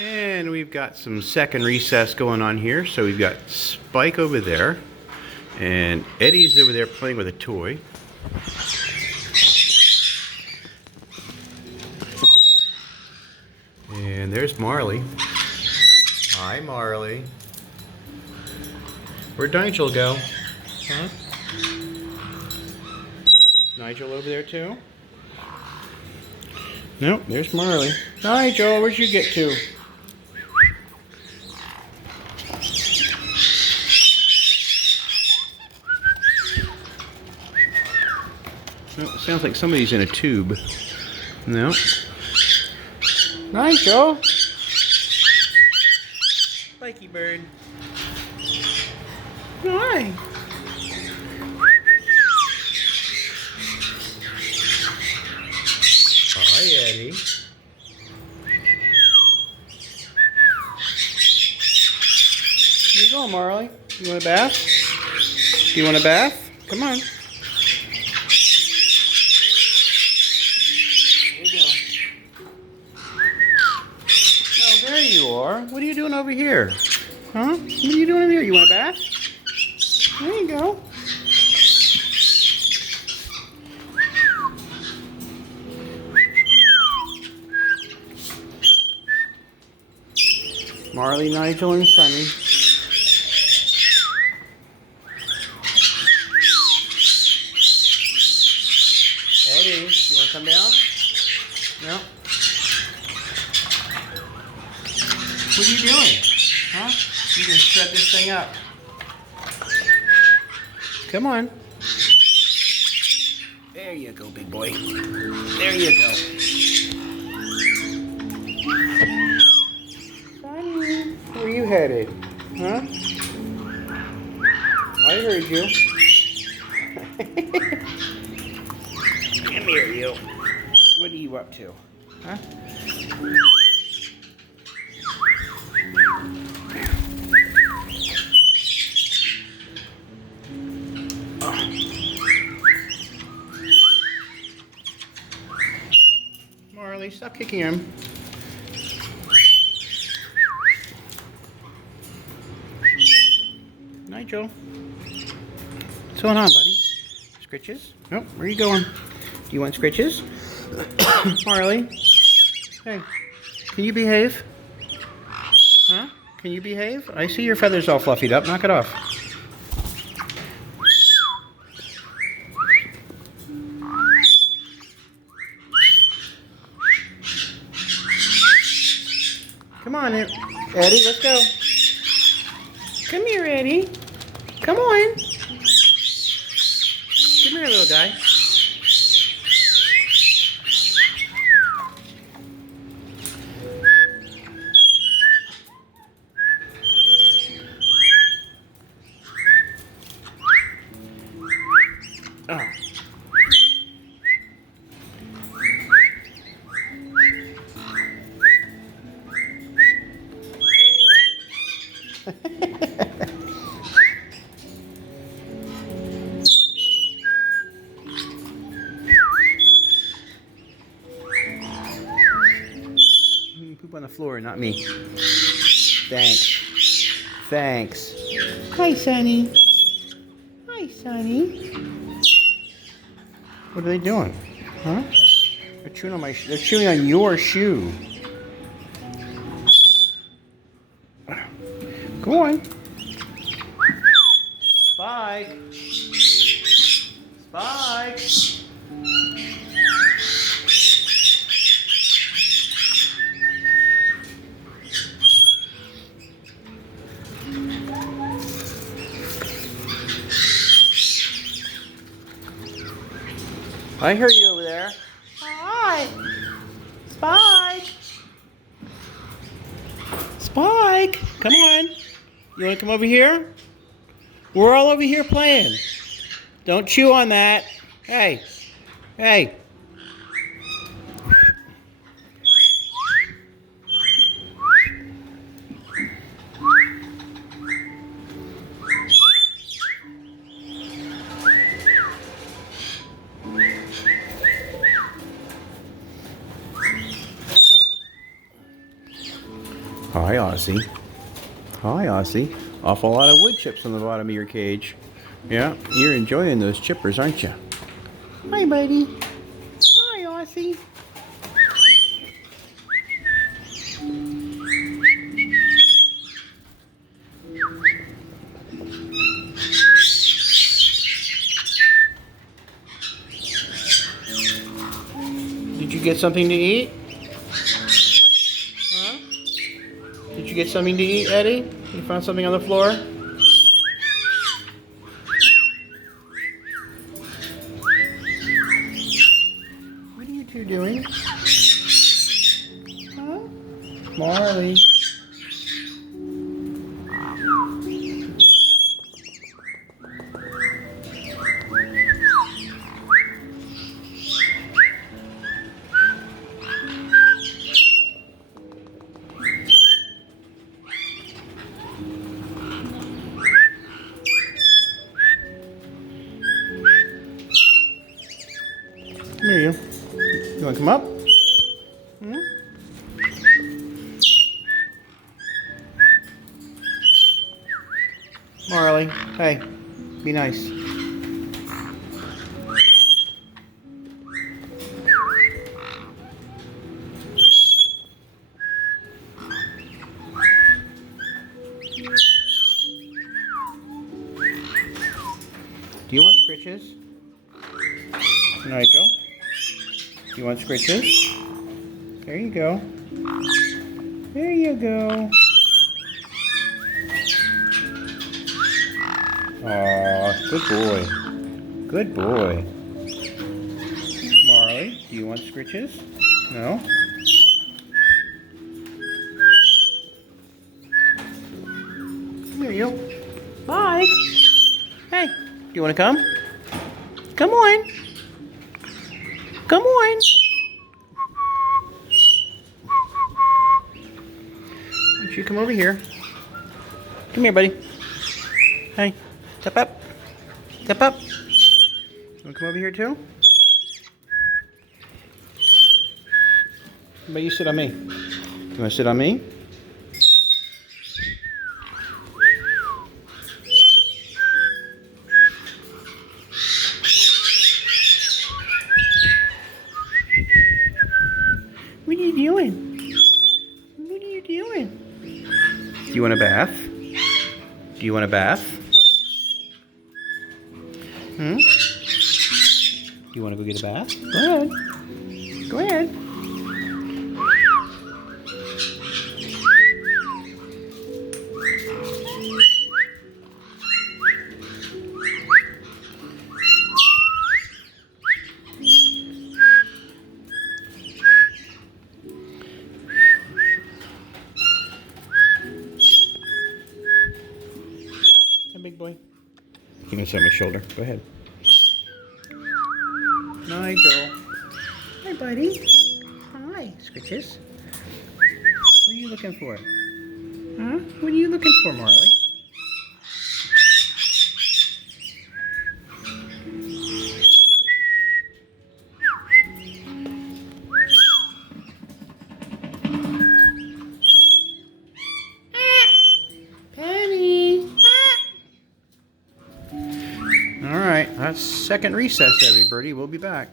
And we've got some second recess going on here. So we've got Spike over there. And Eddie's over there playing with a toy. And there's Marley. Hi, Marley. Where'd Nigel go? Huh? Nigel over there too? Nope, there's Marley. Nigel, where'd you get to? Oh, it sounds like somebody's in a tube. No. Nigel! Spiky bird. Hi. Hi, Eddie. Where you going, Marley? You want a bath? Do you want a bath? Come on. There you go. Oh, there you are. What are you doing over here? Huh? What are you doing over here? You want a bath? There you go. Marley, Nigel, and Sunny. Eddie, you want to come down? No? What are you doing? Huh? You're going to shred this thing up. Come on. There you go, big boy. There you go. Sonny, where you headed? Huh? I heard you. Come here, you. What are you up to? Huh? Marley, stop kicking him. Nigel. What's going on, buddy? Scritches? Nope. Where are you going? Do you want scritches? Marley. Hey. Can you behave? Huh? Can you behave? I see your feathers all fluffied up. Knock it off. Come on, Eddie, let's go. Come here, Eddie. Come on. Come here, little guy. Oh. Poop on the floor, not me. Thanks. Thanks. Hi, Sonny. Hi, Sonny. What are they doing? Huh? They're chewing on they're chewing on your shoe. Go on. Spike. Spike. I hear you over there. Hi. Spike. Spike. Come on. You want to come over here? We're all over here playing. Don't chew on that. Hey. Hey. Hi, Aussie. Hi, Aussie. Awful lot of wood chips on the bottom of your cage. Yeah, you're enjoying those chippers, aren't you? Hi, buddy. Hi, Aussie. Did you get something to eat? Huh? Did you get something to eat, Eddie? You found something on the floor? What are you two doing? Huh? Marley. Here you. You want to come up? Hmm? Marley, hey, be nice. Do you want scritches? Nigel? Do you want scritches? There you go. There you go. Aw, good boy. Good boy. Marley, do you want scritches? No? There you go. Bye. Hey, do you want to come? Come on. Come on. Why don't you come over here? Come here, buddy. Hey, step up. Step up. You want to come over here too? How about you sit on me? You want to sit on me? What are you doing? What are you doing? Do you want a bath? Do you want a bath? Hmm? Do you want to go get a bath? Go ahead. Go ahead. Big boy. You can sit on my shoulder. Go ahead. Nigel. Hi, buddy. Hi, Scritches. What are you looking for? Huh? What are you looking for, Marley? All right, that's second recess, everybody. We'll be back.